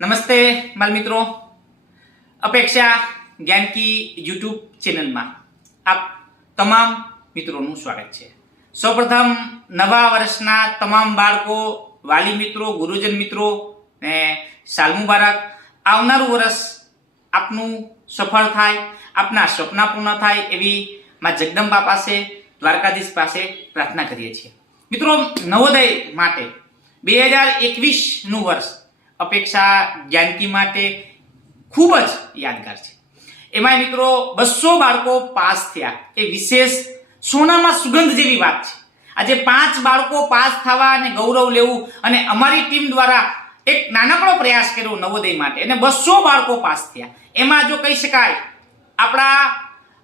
નમસ્તે માલ મિત્રો અપેક્ષા જ્ઞાનકી યુટ્યુબ ચેનલમાં આપ તમામ મિત્રોનું સ્વાગત છે. સૌપ્રથમ, નવા વર્ષના તમામ બાળકો, વાલી મિત્રો, ગુરુજન મિત્રો ને સાલ મુબારક. આવનારું વર્ષ આપનું સફળ થાય, આપના સપના પૂર્ણ થાય એવી માં જગદંબા પાસે, દ્વારકાધીશ પાસે પ્રાર્થના કરીએ છીએ. મિત્રો, નવોદય માટે બે હજાર એકવીસનું વર્ષ અપેક્ષા જ્ઞાનકી માટે ખૂબ જ યાદગાર છે. એમાં મિત્રો બસો બાળકો પાસ થયા. એ વિશેષ સોનામાં સુગંધ જેવી વાત છે. આજે પાંચ બાળકો પાસ થવા અને ગૌરવ લેવું અને અમારી ટીમ દ્વારા એક નાનકડો પ્રયાસ કર્યો નવોદય માટે અને બસો બાળકો પાસ થયા. એમાં જો કહી શકાય, આપણા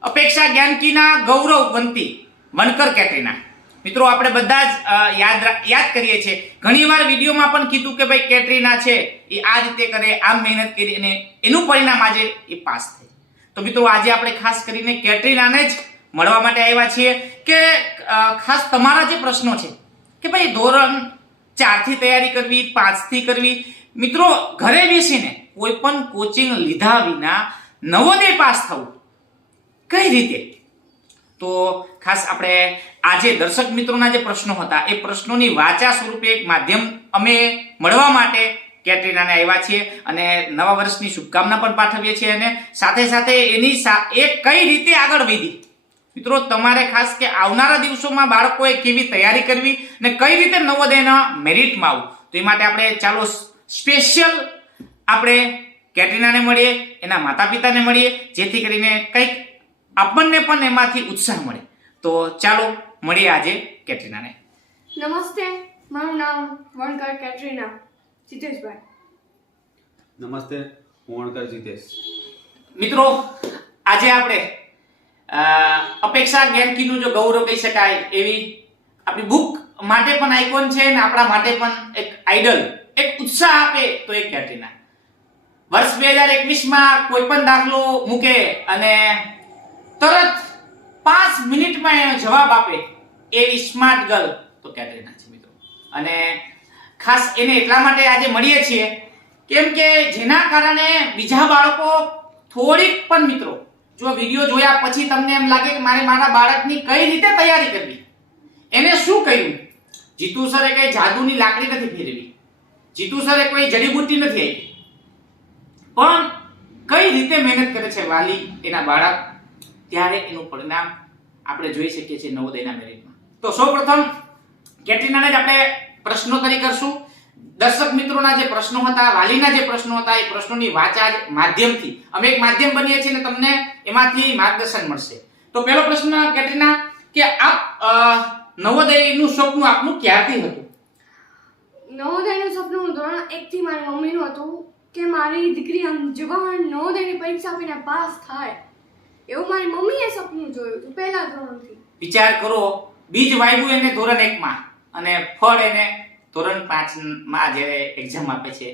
અપેક્ષા જ્ઞાનકીના ગૌરવ વંતી વનકર કેટરીના. મિત્રો, આપણે બધા જ યાદ યાદ કરીએ છીએ. ઘણીવાર વિડીયોમાં પણ કીધું કે ભાઈ, કેટરીના છે, એ આ રીતે કરે, આમ મહેનત કરી અને એનું પરિણામ આજે એ પાસ થઈ. તો મિત્રો, આજે આપણે ખાસ કરીને કેટરીનાને જ મળવા માટે આવ્યા છીએ કે ખાસ તમારા જે પ્રશ્નો છે કે ભાઈ, ધોરણ ચારથી તૈયારી કરવી, પાંચથી કરવી. મિત્રો, ઘરે બેસીને કોઈ પણ કોચિંગ લીધા વિના નવોદય પાસ થવું કઈ રીતે? તો ખાસ આપણે આજે દર્શક મિત્રોના જે પ્રશ્નો હતા, એ પ્રશ્નોની વાચા સ્વરૂપે એક માધ્યમ અમે મળવા માટે કેટરીનાને આવ્યા છીએ અને નવા વર્ષની શુભકામના પણ પાઠવીએ છીએ અને સાથે સાથે એની એ કઈ રીતે આગળ વધી? મિત્રો, તમારે ખાસ કે આવનારા દિવસોમાં બાળકોએ કેવી તૈયારી કરવી અને કઈ રીતે નવોદયના મેરિટમાં આવું તો એ માટે આપણે ચાલો સ્પેશિયલ આપણે કેટરીનાને મળીએ, એના માતા પિતાને મળીએ, જેથી કરીને કંઈક આપણને પણ એમાંથી ઉત્સાહ મળે. તો ચાલો મળીએ આજે કેટરીનાને. નમસ્તે મારું નામ વણકર કેટરીના જીતેશભાઈ. નમસ્તે હું વણકર જીતેશ. મિત્રો આજે આપણે અપેક્ષા જ્ઞાનકીનું જો ગૌરવ કહી શકાય એવી આપણી બુક માટે પણ આઇકોન છે અને આપણા માટે પણ એક આઈડલ એક ઉત્સાહ આપે તો એક કેટરીના. વર્ષ બે હજાર એકવીસમાં કોઈ પણ દાખલો મૂકે અને તરત પાંચ મિનિટમાં એનો જવાબ આપે. એવી સ્માર્ટ ગર્લ તો કેટરીના છે મિત્રો. અને ખાસ એને એટલા માટે આજે મળીએ છીએ કેમ કે જેના કારણે બીજા બાળકો થોડીક પણ મિત્રો, જો વીડિયો જોયા પછી તમને એમ લાગે કે મારે મારા બાળકની કઈ રીતે તૈયારી કરવી? એને શું કહ્યું? જીતુ સરે કઈ જાદુની લાકડી નથી ફેરવી જીતુ સરે કોઈ જડીબુટ્ટી નથી આવી પણ કઈ રીતે મહેનત કરે છે વાલી એના બાળક? ત્યારે એનું પરિણામ આપણે જોઈ શકીએ છીએ નવોદયના મેરિટમાં તો સૌપ્રથમ કેટરીનાને જ આપણે પ્રશ્નોત્તરી કરશું. દર્શક મિત્રોના જે પ્રશ્નો હતા વાલીના જે પ્રશ્નો હતા એ પ્રશ્નોની વાચા જ માધ્યમથી. અમે એક માધ્યમ બનીએ છીએ ને તમને એમાંથી માર્ગદર્શન મળશે. તો પહેલો પ્રશ્ન કેટરીના કે આપ નવોદયનું સપનું આપનું ક્યારથી હતું? નવોદયનું સપનું ધોરણ એકથી મારી મમ્મીનું હતું કે મારી દીકરી આમ જવાહર નવોદયની પરીક્ષા આપીને પાસ થાય. એવું મારી મમ્મીએ સપનું જોયું હતું પહેલા ધોરણથી. વિચાર કરો બીજ વાવ્યું એને ધોરણ એકમાં અને ફળ એને ધોરણ પાંચમાં જ્યારે એક્ઝામ આપે છે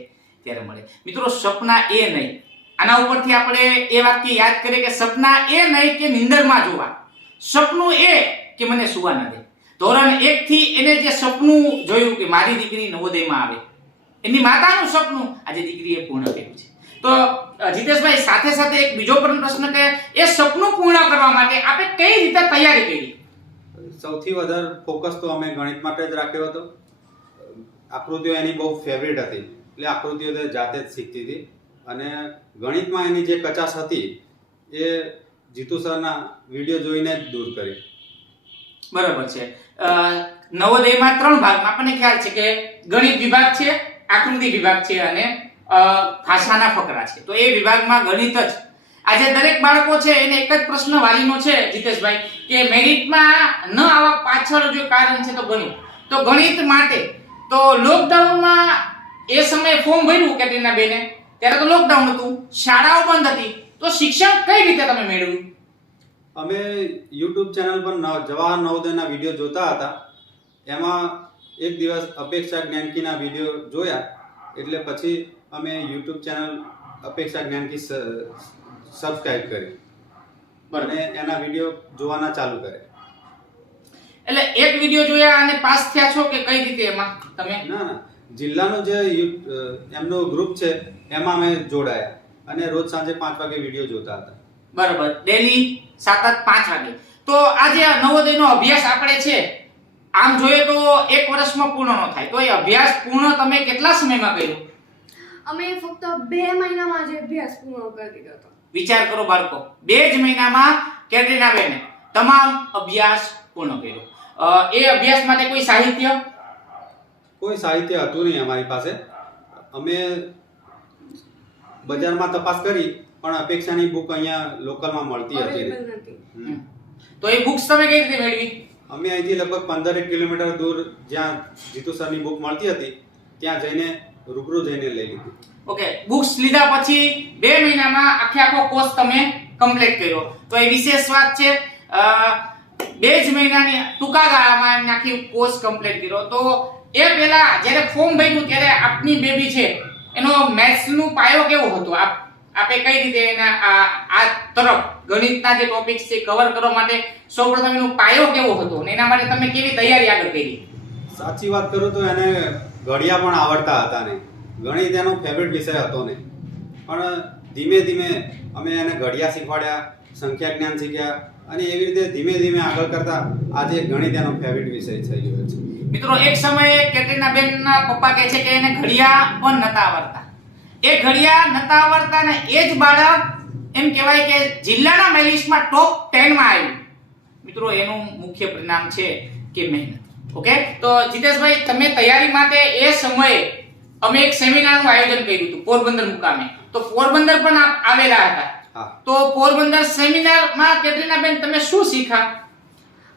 ત્યારે મળે. મિત્રો, સપના એ નહીં. આના ઉપરથી આપણે એ વાક્ય યાદ કરીએ કે સપના એ નહીં કે નિંદરમાં જોવા. સપનું એ કે મને સુવા ન દે. ધોરણ એક થી એને જે સપનું જોયું કે મારી દીકરી નવોદયમાં આવે, એની માતાનું સપનું આજે દીકરીએ પૂર્ણ કર્યું છે. તો જીતેશભાઈ સાથે સાથે એક બીજો પણ પ્રશ્ન કે એ સપનું પૂર્ણ કરવા માટે આપણે કઈ રીતે તૈયારી કરી? સૌથી વધારે ફોકસ તો અમે ગણિત માટે જ રાખ્યો હતો. આકૃતિઓ એની બહુ ફેવરેટ હતી, એટલે આકૃતિઓ તે જાતે જ શીખતી હતી. અને ગણિતમાં એની જે કચાશ હતી, એ જીતુ સરના વીડિયો જોઈને જ દૂર કરી. બરાબર છે. નવોદયમાં ત્રણ ભાગમાં આપણને ખ્યાલ છે કે ગણિત વિભાગ છે, આકૃતિ વિભાગ છે અને ભાષાના ફકરા છે. તો એ વિભાગમાં ગણિત જ આજે દરેક બાળકો છે, એને એક જ પ્રશ્ન વાલીનો છે, જીતેશભાઈ, કે મેરિટમાં ન આવવા પાછળ જો કારણ છે તો ગણિત. તો ગણિત માટે તો લોકડાઉનમાં એ સમયે ફોર્મ ભર્યું કેટરીના બેને? ત્યારે તો લોકડાઉન હતું, શાળાઓ બંધ હતી, તો શિક્ષણ કઈ રીતે તમે મેળવ્યું? અમે યુટ્યુબ ચેનલ પર જવાહર નવોદયના વીડિયો જોતા હતા. એમાં એક દિવસ અપેક્ષા જ્ઞાનકીના વીડિયો જોયા, એટલે પછી અમે યુટ્યુબ ચેનલ અપેક્ષા જ્ઞાનકી સબસ્ક્રાઇબ કરી. અને એના વીડિયો જોવાના ચાલુ કર્યા એટલે એક વીડિયો જોયા અને પાસ થયા છો કે કઈ રીતે એમાં તમે? ના ના. જિલ્લાનો જે એમનો ગ્રુપ છે એમાં અમે જોડાયા. અને રોજ સાંજે પાંચ વાગે વીડિયો જોતા હતા. બરાબર. ડેલી સાત આઠ પાંચ વાગે. તો આ જે નવોદયનો અભ્યાસ આપણે છે આમ જોઈએ તો એક વર્ષમાં પૂર્ણ ન થાય. તો એ અભ્યાસ પૂર્ણ તમે કેટલા સમયમાં કર્યો? અમે ફક્ત બે મહિનામાં જે અભ્યાસ પૂર્ણ કરી દીધો હતો. વિચાર કરો બાળકો. બે જ મહિનામાં કેટરીના બેને તમામ અભ્યાસ પૂર્ણ કર્યો. એ અભ્યાસ માટે કોઈ સાહિત્ય? કોઈ સાહિત્ય હતું નહીં અમારી પાસે. અમે બજારમાં તપાસ કરી પણ અપેક્ષાની બુક અહીંયા લોકલમાં મળતી હતી. તો એ બુક્સ તમે કઈ રીતે મેળવી? અમે અહીંથી લગભગ પંદરેક કિલોમીટર દૂર જ્યાં જીતુ સરની બુક મળતી હતી ત્યાં જઈને રૂબરૂ જઈને લઈ લીધી. ઓકે બુક્સ લીધા પછી બે મહિનામાં આખે આખો કોર્સ તમે કમ્પ્લીટ કર્યો. તો એ વિશેષ વાત છે બે જ મહિનાની ટૂંકા ગાળામાં એમને આખી કોર્સ કમ્પ્લીટ કર્યો. તો એ પહેલા જ્યારે ફોર્મ ભર્યું ત્યારે આપની બેબી છે એનો મેથ્સનું પાયો કેવો હતો? આપ આપે કઈ રીતે એના આ આ તરફ ગણિતના જે ટોપિક્સ છે કવર કરવા માટે સૌપ્રથમ એનો પાયો કેવો હતો? અને એના માટે તમે કેવી તૈયારી આગળ કરી? સાચી વાત કરું તો એને ઘડિયા પણ આવડતા હતા નહીં. ગણિત એનો ફેવરેટ વિષય હતો નહીં. પણ ધીમે ધીમે અમે એને ઘડિયા શીખવાડ્યા, સંખ્યા જ્ઞાન શીખ્યા અને એવી રીતે ધીમે ધીમે આગળ કરતા આજે ગણિત એનો ફેવરેટ વિષય થઈ ગયો છે. મિત્રો, એક સમયે કેટરીના બેનના પપ્પા કહે છે કે એને ઘડિયા પણ નતા આવડતા. એ ઘડિયા નતા આવડતા ને એ જ બાળક એમ કહેવાય કે જિલ્લાના મેલિસ્ટમાં ટોપ 10 માં આવ્યું. મિત્રો, એનું મુખ્ય પરિણામ છે કે મહેનત. ઓકે? તો જીતેશભાઈ તમે તૈયારી માટે એ સમયે અમે એક સેમિનારનું આયોજન કર્યું હતું પોરબંદર મુકામે. તો પોરબંદર પણ આવેલા હતા. તો પોરબંદર સેમિનારમાં કેટરીનાબેન તમે શું શીખા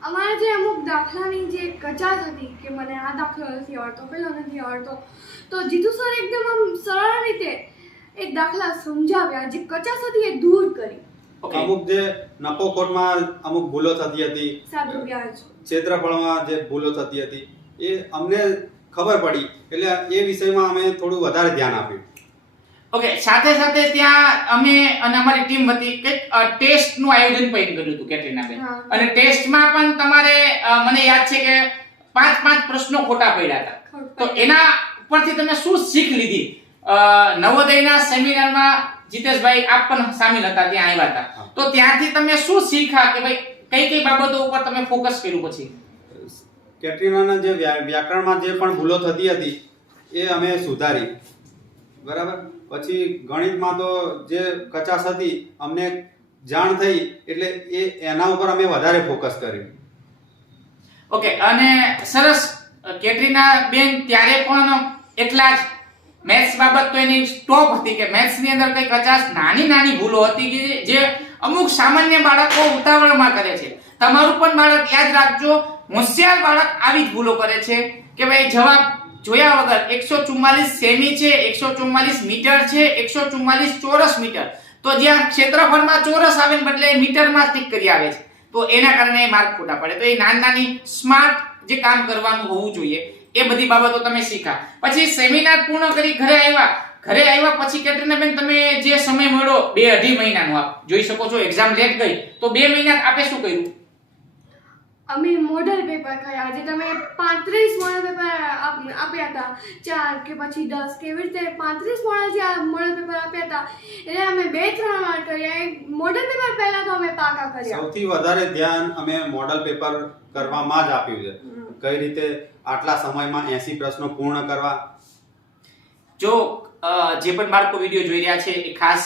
અમારે જે અમુક દાખલાની જે કચાશ હતી કે મને આ દાખલો નથી આવડતો પેલો નથી આવડતો તો જીતુ સર એકદમ આમ સરળ રીતે એક દાખલા સમજાવ્યા. જે કચાશ હતી એ દૂર કરી. અમુક જે નફો ખોટમાં અમુક ભૂલો થતી હતી. ક્ષેત્રફળમાં જે ભૂલો થતી હતી. એ અમને ખબર પડી. એટલે એ વિષયમાં અમે થોડું વધારે ધ્યાન આપ્યું. ઓકે સાથે સાથે ત્યાં અમે અને અમારી ટીમ વતી કંઈક ટેસ્ટનું આયોજન પણ કર્યું હતું કેટરીના બેન હા. અને ટેસ્ટમાં પણ તમારે મને યાદ છે કે પાંચ પાંચ પ્રશ્નો ખોટા પડ્યા હતા. તો એના ઉપરથી તમે શું શીખ લીધી? અ, નવોદયના સેમિનારમાં જીતેશભાઈ આપ પણ સામેલ હતા ત્યાં આવ્યા હતા. તો ત્યાંથી તમે શું શીખા કે ભાઈ કઈ કઈ બાબતો ઉપર તમે ફોકસ કર્યું પછી? કેટરીનાના જે વ્યાકરણમાં જે પણ ભૂલો થતી હતી એ અમે સુધારી. બરાબર? પછી ગણિતમાં તો જે કચાશ હતી અમને જાણ થઈ એટલે એ એના ઉપર અમે વધારે ફોકસ કર્યું. ઓકે અને સરસ કેટરીના બેન ત્યારે પણ એટલા જ મેથ્સ બાબત તો એની સ્ટોપ હતી કે મેથ્સની અંદર કઈ કચાશ નાની નાની ભૂલો હતી કે જે અમુક સામાન્ય બાળકો ઉતાવળમાં કરે છે. તમારું પણ બાળક યાદ રાખજો, હોશિયાર બાળક આવી જ ભૂલો કરે છે કે ભાઈ જવાબ જોયા વગર એકસો ચુમ્માલીસ સેમી છે, એકસો ચુમ્માલીસ મીટર છે, એકસો ચુમ્માલીસ ચોરસ મીટર. તો જ્યાં ક્ષેત્રફળમાં ચોરસ આવે ને બદલે મીટરમાં સ્ટીક કરી આવે છે. તો એના કારણે માર્ક ખોટા પડે. તો એ નાની નાની સ્માર્ટ જે કામ કરવાનું હોવું જોઈએ. એ બધી બાબતો તમે શીખા. પછી સેમિનાર પૂર્ણ કરી ઘરે આવ્યા. ઘરે આવ્યા પછી કેટરીના બેન તમે જે સમય મળ્યો બે અઢી મહિનાનો આપ. જોઈ શકો છો એક્ઝામ લેટ ગઈ. તો બે મહિના આપે શું કર્યું? અમે મોડલ પેપર કર્યા આજે તમે પાંત્રીસ મોડલ પેપર આપ્યા હતા. ચાર કે પછી દસ કેવી રીતે પાંત્રીસ મોડલ જે મોડલ પેપર આપ્યા હતા. એટલે અમે બે ત્રણ વાર કર્યા. એક મોડલ પેપર પહેલા તો અમે પાકા કર્યા. સૌથી વધારે ધ્યાન અમે મોડલ પેપર કરવામાં જ આપ્યું છે. કઈ રીતે આટલા સમયમાં એસી પ્રશ્નો પૂર્ણ કરવા? જો જે પણ બાળકો વીડિયો જોઈ રહ્યા છે, એ ખાસ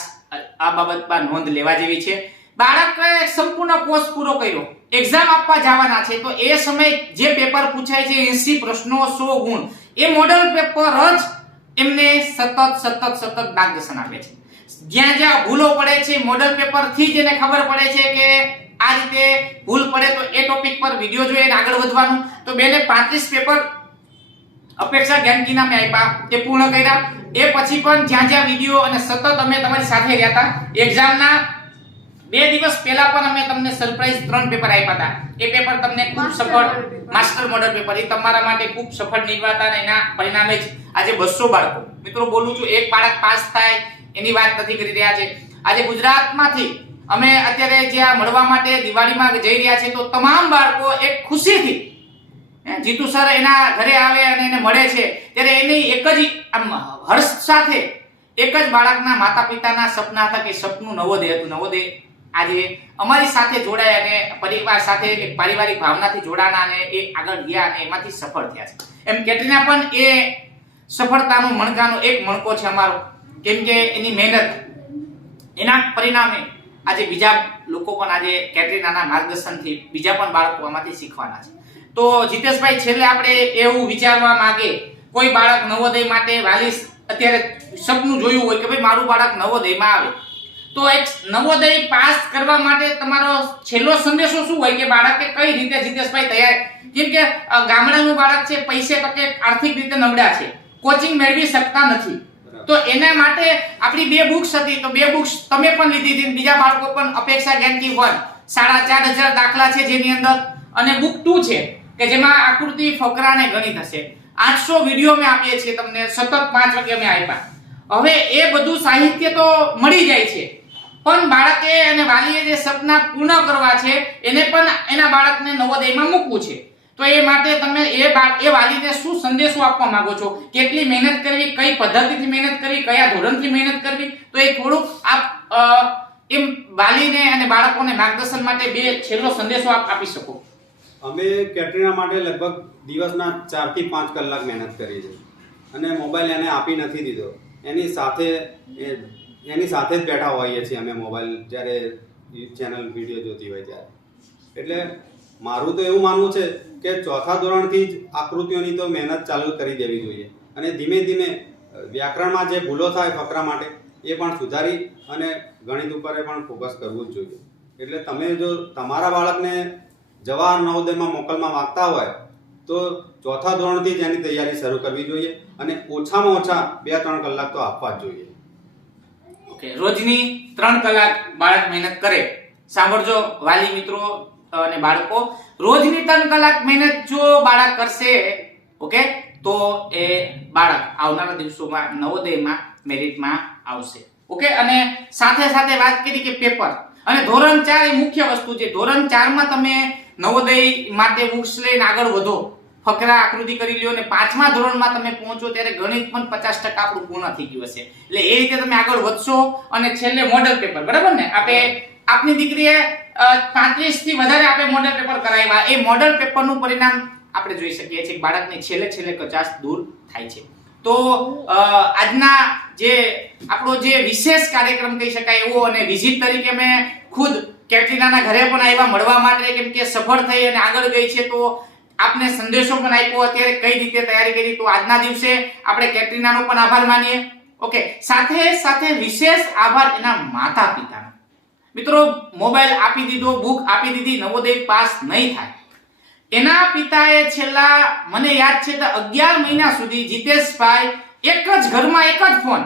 આ બાબતમાં નોંધ લેવા જેવી છે. બાળકે સંપૂર્ણ કોર્સ પૂરો કર્યો. એક્ઝામ આપવા જવાના છે, તો એ સમયે જે પેપર પૂછાય છે 80 પ્રશ્નો સો ગુણ. એ મોડલ પેપર જ એમને સતત સતત સતત માર્ગદર્શન આપે છે. જ્યાં જ્યાં ભૂલો પડે છે મોડલ પેપરથી જ એને ખબર પડે છે કે આ રીતે ભૂલ પડે તો એ ટોપિક પર વીડિયો જોઈએ આગળ વધવાનું. તો બેને 35 પેપર અપેક્ષા ગેમકીના મેં આપ્યા તે પૂર્ણ કર્યા. એ પછી પણ જ્યાં જ્યાં વીડિયો અને સતત અમે તમારી સાથે રહ્યા હતા એક્ઝામના બે દિવસ પહેલા પણ અમે તમને સરપ્રાઈઝ ત્રણ પેપર આપ્યા હતા. એ પેપર તમને ખૂબ સફળ માસ્ટર મોડલ પેપર એ તમારા માટે ખૂબ સફળ નીવડતા અને એના પરિણામે જ આજે બસો બાળકો. મિત્રો બોલું છું એક બાળક પાસ થાય એની વાત નથી કરી રહ્યા છે. આજે ગુજરાતમાંથી અમે અત્યારે જ્યાં મળવા માટે દિવાળીમાં જઈ રહ્યા છીએ, તો તમામ બાળકો એક ખુશીથી જીતુ સર એના ઘરે આવે અને એને મળે છે. ત્યારે એની એક જ આમ હર્ષ સાથે એક જ બાળકના માતા પિતાના સપના હતા કે સપનું નવોદય હતું. નવોદય આજે અમારી સાથે જોડાય અને પરિવાર સાથે એક પારિવારિક ભાવનાથી જોડાણા અને એ આગળ ગયા અને એમાંથી સફળ થયા છે. એમ કેટરીના પણ એ સફળતાનો મણકાનો એક મણકો છે અમારો. કેમ કે એની મહેનત, એના પરિણામે આજે બીજા લોકો પણ આજે કેટરીનાના માર્ગદર્શનથી બીજા પણ બાળકો આમાંથી શીખવાના છે. તો જીતેશભાઈ, છેલ્લે આપણે એવું વિચારવા માંગે, કોઈ બાળક નવોદય માટે વાલી અત્યારે સપનું જોયું હોય કે ભાઈ મારું બાળક નવોદયમાં આવે. તો એક નવોદય પાસ કરવા માટે તમારો છેલ્લો સંદેશો શું હોય કે બાળકે કઈ રીતે જીતેશભાઈ તૈયાર? કેમ કે ગામડાનું બાળક છે, પૈસે તકે આર્થિક રીતે નબળા છે. કોચિંગ મેળવી શકતા નથી. તો એના માટે આપણી બે બુક્સ હતી. તો બે બુક્સ તમે પણ લીધી હતી બીજા બાળકો પણ અપેક્ષા જ્ઞાનકી વન સાડા ચાર હજાર દાખલા છે જેની અંદર. અને બુક ટુ છે, કે જેમાં આકૃતિ ફકરા અને ગણિત હશે. આઠસો વીડિયો અમે આપીએ છીએ તમને. સતત પાંચ વાગે અમે આપ્યા. હવે એ બધું સાહિત્ય તો મળી જાય છે. પણ બાળકે અને વાલીએ જે સપના પૂર્ણ કરવા છે, એને પણ એના બાળકને નવોદયમાં મૂકવું છે. તો એ માટે તમે એ એ વાલીને શું સંદેશો આપવા માંગો છો? કેટલી મહેનત કરવી, કઈ પદ્ધતિથી મહેનત કરવી, કયા ધોરણથી મહેનત કરવી? તો એ થોડુંક આપ એમ વાલીને અને બાળકોને માર્ગદર્શન માટે બે છેલ્લો સંદેશો આપ આપી શકો. અમે કેટરીના માટે લગભગ દિવસના ચારથી પાંચ કલાક મહેનત કરી છે અને મોબાઈલ એને આપી નથી દીધો. એની સાથે એની સાથે જ બેઠા હોઈએ છીએ અમે મોબાઈલ જ્યારે ચેનલ વીડિયો જોતી હોય ત્યારે. એટલે મારું તો એવું માનવું છે કે ચોથા ધોરણથી જ આકૃતિઓની તો મહેનત ચાલુ કરી દેવી જોઈએ. અને ધીમે ધીમે વ્યાકરણમાં જે ભૂલો થાય ફકરા માટે, એ પણ સુધારી અને ગણિત ઉપર પણ ફોકસ કરવું જ જોઈએ. એટલે તમે જો તમારા બાળકને જવાહર નવોદયમાં મોકલવા માંગતા હોય, તો ચોથા ધોરણથી જ એની તૈયારી શરૂ કરવી જોઈએ અને ઓછામાં ઓછા બે ત્રણ કલાક તો આપવા જ જોઈએ. ઓકે, રોજની ત્રણ કલાક બાળક મહેનત કરે. સાંભળજો વાલી મિત્રો અને બાળકો. રોજની ત્રણ કલાક મહેનત જો બાળક કરશે, ઓકે, તો એ બાળક આવનારા દિવસોમાં, નવોદયમાં, મેરિટમાં આવશે. ઓકે, અને સાથે સાથે વાત કરી કે પેપર. અને ધોરણ ચાર એ મુખ્ય વસ્તુ છે. ધોરણ ચારમાં તમે નવોદય માટે વૃક્ષ લઈને આગળ વધો. ફકરા આકૃતિ કરી લ્યો અને પાંચમા ધોરણમાં તમે પહોંચો ત્યારે ગણિત પણ પચાસ ટકા આપણું પૂર્ણ થઈ ગયું હશે. એટલે એ રીતે તમે આગળ વધશો અને છેલ્લે મોડલ પેપર બરાબર ને? આપણે આપની દીકરીએ પાંત્રીસથી વધારે આપણે મોડલ પેપર કરાવ્યા. એ મોડલ પેપરનું પરિણામ આપણે જોઈ શકીએ છીએ બાળકને છેલે છેલ્લે કચાસ દૂર થાય છે. તો આજના જે આપણો જે વિશેષ કાર્યક્રમ કહી શકાય એવો અને વિઝિટ તરીકે મેં ખુદ કેટરીનાના ઘરે પણ આવ્યા, મળવા માટે કેમ કે સફળ થઈ અને આગળ ગઈ છે, તો આપને સંદેશો પણ આપ્યો. અત્યારે કઈ રીતે તૈયારી કરી, તો આજના દિવસે આપણે કેટરીનાનો પણ આભાર માનીએ. ઓકે, સાથે સાથે વિશેષ આભાર એના માતા પિતાનો મિત્રો મોબાઈલ આપી દીધો બુક આપી દીધી, નવોદય પાસ નહીં થાય. એના પિતાએ છેલ્લા, મને યાદ છે તો અગિયાર મહિના સુધી જીતેશભાઈ એક જ ઘરમાં એક જ ફોન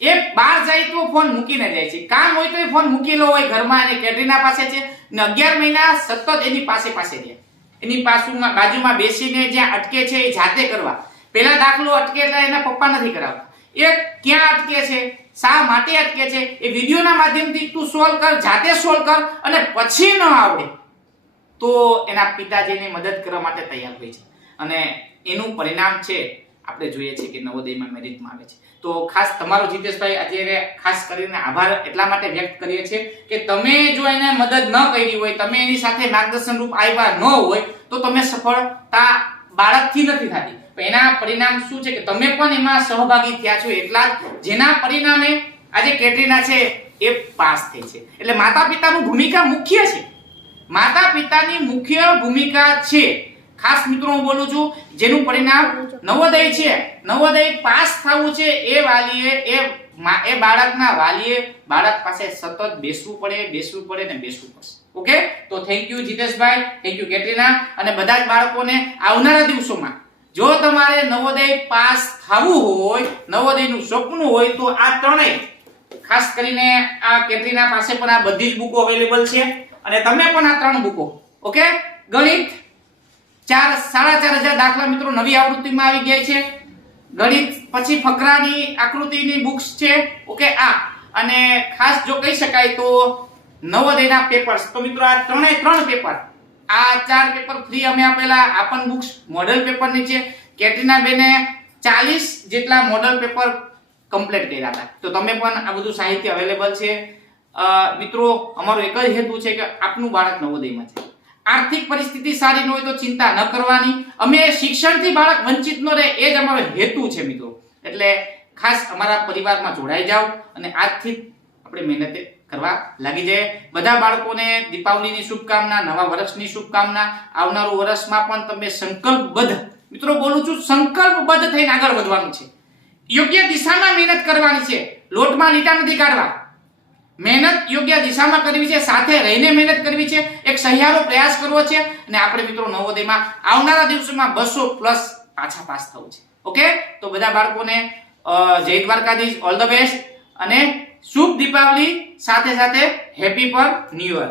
એ બહાર જાય તો ફોન મૂકીને જાય છે. કામ હોય તો એ ફોન મૂકેલો હોય ઘરમાં અને કેટરીના પાસે છે. ને અગિયાર મહિના સતત એની પાસે પાસે રહે. એની પાસુમાં, બાજુમાં બેસીને જ્યાં અટકે છે એ જાતે કરવા. પેલા દાખલો અટકે એટલે એના પપ્પા નથી કરાવતા. એ ક્યાં અટકે છે? શા માટે અટકે છે? એ વિડીયોના માધ્યમથી તું સોલ્વ કર, જાતે સોલ્વ કર અને પછી ન આવડે તો એના પિતાજીને મદદ કરવા માટે તૈયાર હોય છે. અને એનું પરિણામ છે, આપણે જોઈએ છીએ કે નવોદયમાં મેરિટમાં આવે છે. તો ખાસ તમારો જીતેશભાઈ અત્યારે ખાસ કરીને આભાર એટલા માટે વ્યક્ત કરીએ છીએ કે તમે જો એને મદદ ન કરી હોય, તમે એની સાથે માર્ગદર્શન રૂપ આવ્યા ન હોય, તો તમે સફળતા બાળકથી નથી થતી. પણ એના પરિણામ શું છે કે તમે પણ એમાં સહભાગી થયા છો એટલા જેના પરિણામે આજે કેટરીના છે એ પાસ થઈ છે. એટલે માતા પિતાનું ભૂમિકા મુખ્ય છે. માતા પિતાની મુખ્ય ભૂમિકા છે. ખાસ મિત્રો હું બોલું છું, જેનું પરિણામ નવોદય છે. નવોદય પાસ થવું છે એ વાલીએ, એ એ બાળકના વાલીએ બાળક પાસે સતત બેસવું પડે બેસવું પડે ને બેસવું પડશે. ઓકે? તો thank you Jiteshbhai thank you Katrina, અને બધા જ બાળકોને આવનારા દિવસોમાં, જો તમારે નવોદય પાસ થવું હોય, નવોદયનું સપનું હોય, તો આ ત્રણેય, ખાસ કરીને આ કેટરીના પાસે પણ આ બધી જ બુકો અવેલેબલ છે, અને તમે પણ આ ત્રણ બુકો, ઓકે? ગણિત, ચાર, સાડા ચાર હજાર દાખલા મિત્રો નવી આવૃત્તિમાં આવી ગયા છે. ગણિત પછી ફકરાની આકૃતિની બુક્સ છે, ઓકે? આ. અને ખાસ જો કહી શકાય તો નવોદયના પેપર્સ તો મિત્રો આ ત્રણે ત્રણ પેપર આ ચાર પેપર ફ્રી અમે આપેલા. આપણ બુક્સ મોડલ પેપરની છે. કેટરીના બેને ચાલીસ જેટલા મોડલ પેપર કમ્પ્લીટ કર્યા હતા. તો તમે પણ આ બધું સાહિત્ય અવેલેબલ છે. મિત્રો, અમારો એક જ હેતુ છે કે આપનું બાળક નવોદયમાં છે. આર્થિક પરિસ્થિતિ સારી ન હોય તો ચિંતા ન કરવાની. અમે શિક્ષણથી બાળક વંચિત ન રહે એ જ અમારો હેતુ છે, મિત્રો. એટલે ખાસ અમારા પરિવારમાં જોડાઈ જાઓ અને આજથી આપણે મહેનત કરવા લાગી જાય બધા બાળકોને દીપાવલીની શુભકામના, નવા વર્ષની શુભકામના. આવનારું વર્ષમાં પણ તમે સંકલ્પબદ્ધ, મિત્રો બોલું છું, સંકલ્પબદ્ધ થઈને આગળ વધવાનું છે. યોગ્ય દિશામાં મહેનત કરવાની છે. લોટમાં લીટા નથી કાઢવા. મહેનત યોગ્ય દિશામાં કરવી છે, સાથે રહીને મહેનત કરવી છે. એક સહિયારો પ્રયાસ કરવો છે. અને આપણે મિત્રો નવોદયમાં આવનારા દિવસોમાં બસો પ્લસ પાછા પાસ થવું છે. ઓકે? તો બધા બાળકોને જય દ્વારકાધીશ, ઓલ ધ બેસ્ટ. અને શુભ દીપાવલી સાથે સાથે હેપી પર ન્યુ યર.